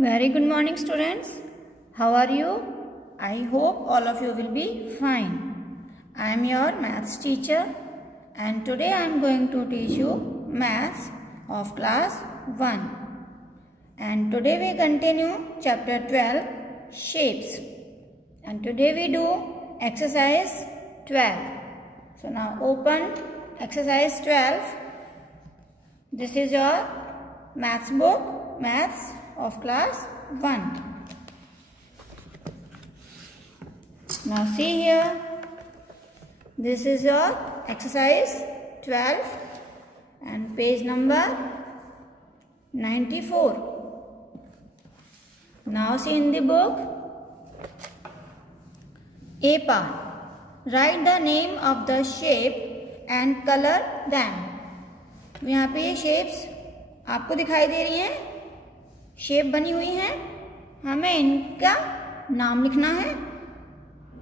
Very good morning, students. How are you? I hope all of you will be fine. I am your maths teacher and today I am going to teach you maths of class 1. And today we continue chapter 12, shapes. And today we do exercise 12. So now open exercise 12. This is your maths book, maths of class 1. Now see here, this is your exercise 12 and page number 94. Now see in the book, A part, write the name of the shape and color them. यहाँ पे ये shapes आपको दिखाई दे रही हैं, shape बनी हुई हैं, हमें इनका नाम लिखना है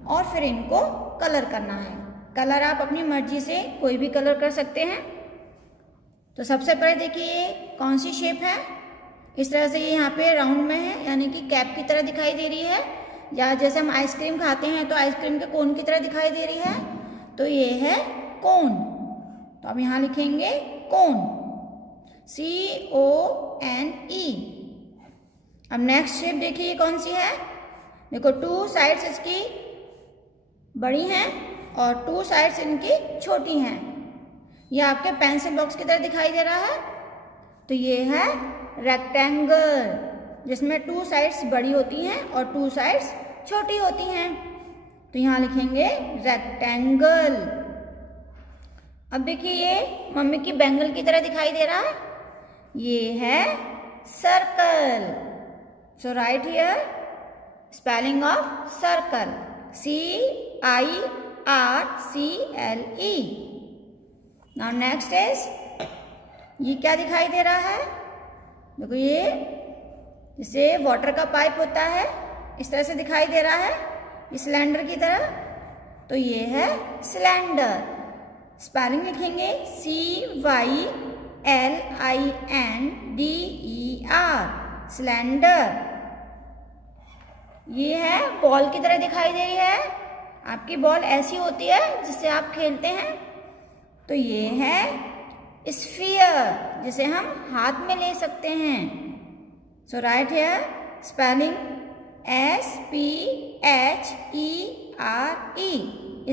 और फिर इनको कलर करना है। कलर आप अपनी मर्जी से कोई भी कलर कर सकते हैं। तो सबसे पहले देखिए ये कौन सी शेप है। इस तरह से ये यहाँ पे राउंड में है, यानी कि कैप की तरह दिखाई दे रही है, या जैसे हम आइसक्रीम खाते हैं तो आइसक्रीम के कोन की तरह दिखाई दे रही है, तो ये है कोन। तो अब यहाँ लिखेंगे कोन, CONE। अब नेक्स्ट शेप देखिए ये कौन सी है। देखो टू साइड्स इसकी बड़ी हैं और टू साइड्स इनकी छोटी हैं। ये आपके पेंसिल बॉक्स की तरह दिखाई दे रहा है, तो ये है रेक्टेंगल, जिसमें टू साइड्स बड़ी होती हैं और टू साइड्स छोटी होती हैं। तो यहाँ लिखेंगे रेक्टेंगल। अब देखिए ये मम्मी की बैंगल की तरह दिखाई दे रहा है, ये है circle. So write here spelling of circle, CIRCLE. Now next is, ये क्या दिखाई दे रहा है। देखो ये जैसे वाटर का पाइप होता है, इस तरह से दिखाई दे रहा है, ये सिलेंडर की तरह, तो ये है सिलेंडर। स्पेलिंग लिखेंगे CYLINDER, सिलेंडर। ये है बॉल की तरह दिखाई दे रही है, आपकी बॉल ऐसी होती है जिससे आप खेलते हैं, तो ये है स्फीयर, जिसे हम हाथ में ले सकते हैं। So right here spelling SPHERE,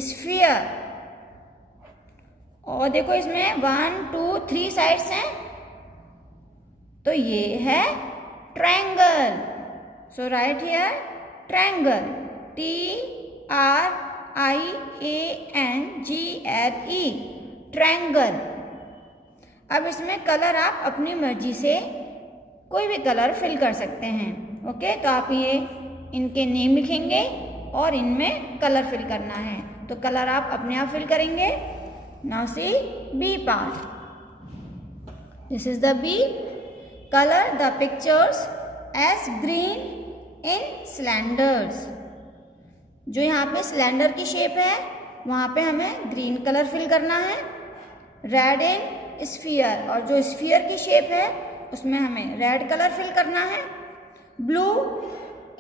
sphere. और देखो इसमें 1 2 3 साइड्स हैं, तो ये है triangle. So right here triangle, TRIANGLE, triangle. अब इसमें कलर आप अपनी मर्जी से कोई भी कलर फिल कर सकते हैं। ओके, तो आप ये इनके नेम लिखेंगे और इनमें कलर फिल करना है, तो कलर आप अपने आप फिल करेंगे। Now C B part, this is the B. Color the pictures as green in cylinders। जो यहाँ पे सिलेंडर की शेप है वहाँ पे हमें ग्रीन कलर फिल करना है। रेड इन स्फीयर, और जो स्फीयर की शेप है उसमें हमें रेड कलर फिल करना है। ब्लू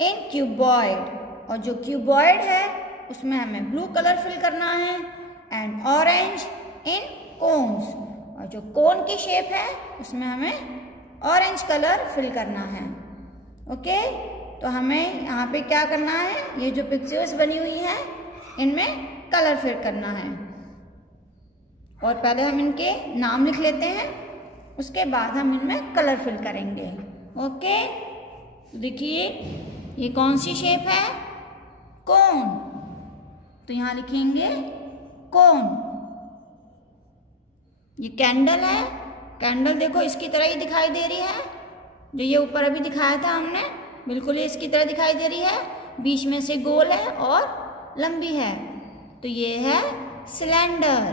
इन क्यूबॉइड, और जो क्यूबॉइड है उसमें हमें ब्लू कलर फिल करना है। एंड ऑरेंज इन कोन्स, और जो कोन की शेप है उसमें हमें ऑरेंज कलर फिल करना है। ओके, तो हमें यहाँ पे क्या करना है, ये जो पिक्चर्स बनी हुई हैं इनमें कलर फिल करना है। और पहले हम इनके नाम लिख लेते हैं, उसके बाद हम इनमें कलर फिल करेंगे। ओके, देखिए ये कौन सी शेप है, कोन, तो यहाँ लिखेंगे कोन। ये कैंडल है, कैंडल देखो इसकी तरह ही दिखाई दे रही है, जो ये ऊपर अभी दिखाया था हमने, बिल्कुल ये इसकी तरह दिखाई दे रही है, बीच में से गोल है और लंबी है, तो ये है सिलेंडर।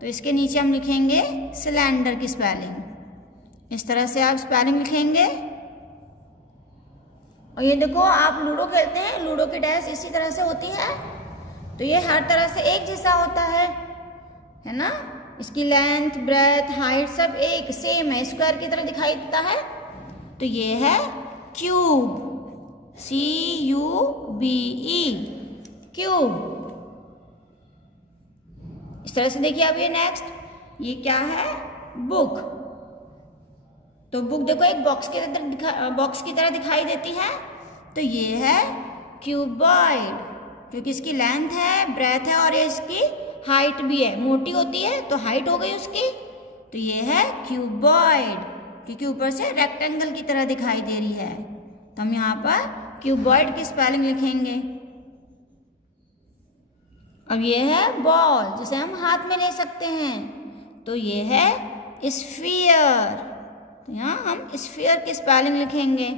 तो इसके नीचे हम लिखेंगे सिलेंडर की स्पेलिंग। इस तरह से आप स्पेलिंग लिखेंगे। और ये देखो आप लूडो खेलते हैं, लूडो की डाइस इसी तरह से होती है, तो ये हर तरह से एक जैसा होता है ना। इसकी लेंथ, ब्रेथ, हाइट सब एक सेम है, स्क्वायर की तरह दिखाई देता है, तो ये है क्यूब, CUBE, क्यूब। इस तरह से देखिए अब ये नेक्स्ट, ये क्या है? बुक। तो बुक देखो एक बॉक्स की तरह दिखाई देती है, तो ये है क्यूबॉइड, क्योंकि इसकी लेंथ है, ब्रेथ है और ये इसकी हाइट भी है, मोटी होती है तो हाइट हो गई उसकी, तो ये है क्यूबॉइड, क्योंकि ऊपर से रेक्टेंगल की तरह दिखाई दे रही है। तो हम यहाँ पर क्यूबॉइड की स्पेलिंग लिखेंगे। अब ये है बॉल, जिसे हम हाथ में ले सकते हैं, तो ये है स्फीयर, तो यहाँ हम स्फीयर की स्पेलिंग लिखेंगे।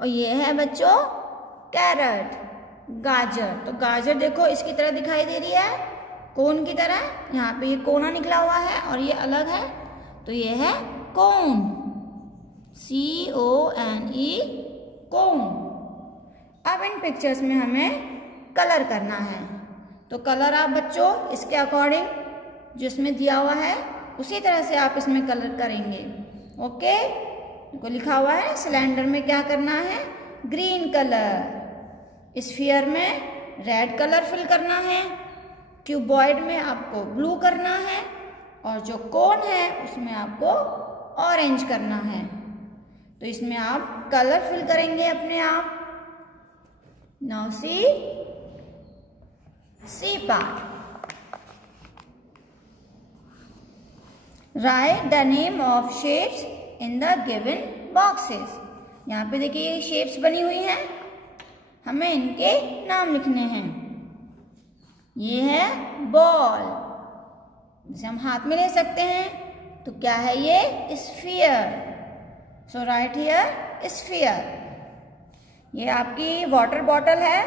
और ये है बच्चों कैरट, गाजर। तो गाजर देखो इसकी तरह दिखाई दे रही है, कोन की तरह, यहाँ पे ये कोना निकला हुआ है और ये अलग है, तो ये है कोन, CONE, कोन। अब इन पिक्चर्स में हमें कलर करना है, तो कलर आप बच्चों इसके अकॉर्डिंग जो इसमें दिया हुआ है उसी तरह से आप इसमें कलर करेंगे। ओके, तो लिखा हुआ है सिलेंडर में क्या करना है? ग्रीन कलर, स्फीयर में रेड कलर फिल करना है, क्यूबॉइड में आपको ब्लू करना है और जो कोन है उसमें आपको ऑरेंज करना है। तो इसमें आप कलर फिल करेंगे अपने आप। Now C part, write the name of shapes in the given boxes. यहाँ पे देखिए ये शेप्स बनी हुई हैं, हमें इनके नाम लिखने हैं। ये है बॉल, जिसे हम हाथ में ले सकते हैं, तो क्या है ये? Sphere, so right here sphere. ये आपकी वाटर बॉटल है,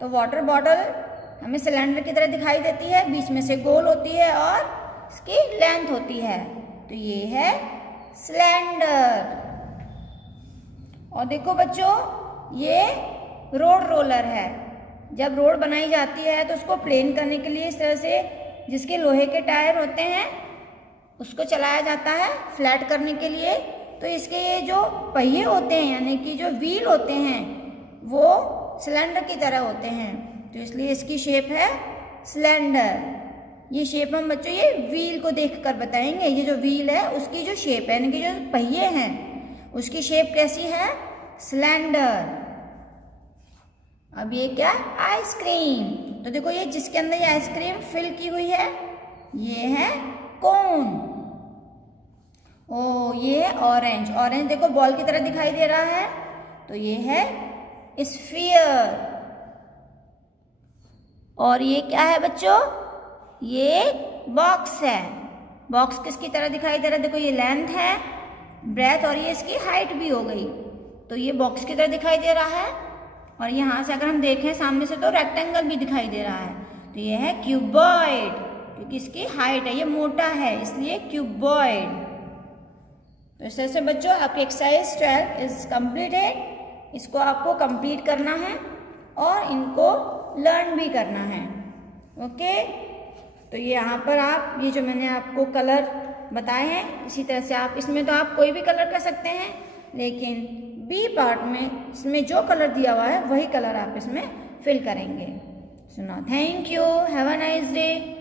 तो वाटर बॉटल हमें सिलेंडर की तरह दिखाई देती है, बीच में से गोल होती है और इसकी लेंथ होती है, तो ये है सिलेंडर। और देखो बच्चों ये रोड रोलर है, जब रोड बनाई जाती है तो उसको प्लेन करने के लिए इस तरह से जिसके लोहे के टायर होते हैं उसको चलाया जाता है फ्लैट करने के लिए। तो इसके ये जो पहिए होते हैं यानी कि जो व्हील होते हैं वो सिलेंडर की तरह होते हैं, तो इसलिए इसकी शेप है सिलेंडर। ये शेप हम बच्चों ये व्हील को देखकर बताएंगे, ये जो व्हील है उसकी जो शेप है यानी कि जो पहिए हैं उसकी शेप कैसी है? सिलेंडर। अब ये क्या? आइसक्रीम। तो देखो ये जिसके अंदर ये आइसक्रीम फिल की हुई है ये है कोन। ओ ये है ऑरेंज, ऑरेंज देखो बॉल की तरह दिखाई दे रहा है, तो ये है स्फीयर। और ये क्या है बच्चों? ये बॉक्स है, बॉक्स किसकी तरह दिखाई दे रहा है? देखो ये लेंथ है, ब्रेथ और ये इसकी हाइट भी हो गई, तो ये बॉक्स की तरह दिखाई दे रहा है। और यहाँ से अगर हम देखें सामने से तो रेक्टेंगल भी दिखाई दे रहा है, तो ये है क्यूबॉइड, क्योंकि इसकी हाइट है, ये मोटा है इसलिए क्यूबॉइड। तो इस तरह से बच्चों आपकी एक्सरसाइज 12 इज कंप्लीटेड। इसको आपको कंप्लीट करना है और इनको लर्न भी करना है। ओके, तो ये यहाँ पर आप ये जो मैंने आपको कलर बताए हैं इसी तरह से आप इसमें तो आप कोई भी कलर कर सकते हैं, लेकिन बी पार्ट में इसमें जो कलर दिया हुआ है वही कलर आप इसमें फिल करेंगे। So now thank you, have a nice day.